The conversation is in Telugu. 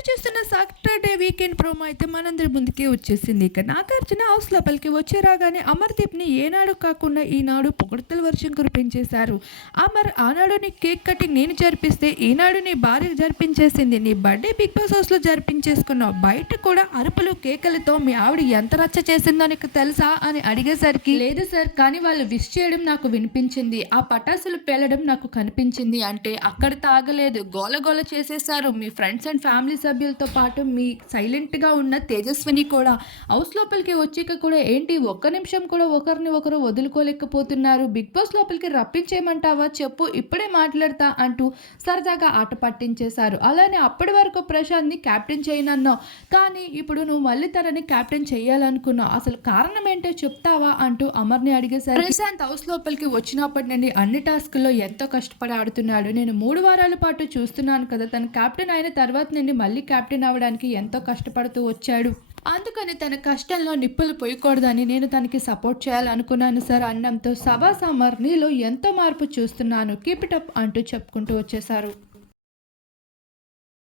ఎదురు చూస్తున్న సాటర్డే వీకెండ్ ప్రోమో అయితే మనందరి ముందుకే వచ్చేసింది. ఇక నాగార్జున హౌస్ లోపలికి వచ్చే రాగానే అమర్దీప్ని ఏనాడు కాకుండా ఈనాడు పొగడతల వర్షం కురిపించేశారు. అమర్ ఆనాడు నీ కేక్ కటింగ్ నేను జరిపిస్తే ఈనాడు నీ భార్య జరిపించేసింది. నీ బర్త్డే బిగ్ బాస్ హౌస్లో జరిపించేసుకున్నావు బయట కూడా అరుపులు కేకలతో మీ ఆవిడ ఎంత రచ్చ చేసిందో నీకు తెలుసా అని అడిగేసరికి లేదు సార్ కానీ వాళ్ళు విష్ చేయడం నాకు వినిపించింది. ఆ పటాసులు పేలడం నాకు కనిపించింది. అంటే అక్కడ తాగలేదు. గోల గోల చేసేసారు మీ ఫ్రెండ్స్ అండ్ ఫ్యామిలీ సభ్యులతో పాటు మీ సైలెంట్గా ఉన్న తేజస్విని కూడా హౌస్ లోపలికి వచ్చాక కూడా ఏంటి ఒక్క నిమిషం కూడా ఒకరిని ఒకరు వదులుకోలేకపోతున్నారు. బిగ్ బాస్ లోపలికి రప్పించేయమంటావా? చెప్పు ఇప్పుడే మాట్లాడతా అంటూ సరదాగా ఆట పట్టించేశారు. అలానే అప్పటి వరకు ప్రశాంత్ని క్యాప్టెన్ చేయనన్నావు. కానీ ఇప్పుడు నువ్వు మళ్ళీ తనని క్యాప్టెన్ చేయాలనుకున్నావు. అసలు కారణం ఏంటో చెప్తావా అంటూ అమర్ని అడిగేశారు ప్రశాంత్ హౌస్ లోపలికి వచ్చినప్పటి నుండి అన్ని టాస్కుల్లో ఎంతో కష్టపడి ఆడుతున్నాడు. నేను మూడు వారాల పాటు చూస్తున్నాను కదా తను క్యాప్టెన్ అయిన తర్వాత నుండి మళ్ళీ మళ్ళీ కెప్టెన్ అవ్వడానికి ఎంతో కష్టపడుతూ వచ్చాడు. అందుకని తన కష్టంలో నిప్పులు పోయకూడదని నేను తనకి సపోర్ట్ చేయాలనుకున్నాను సార్ అన్నంతో సభా సమర్ నీలో ఎంతో మార్పు చూస్తున్నాను. కీప్ ఇట్ అప్ అంటూ చెప్పుకుంటూ వచ్చేశారు.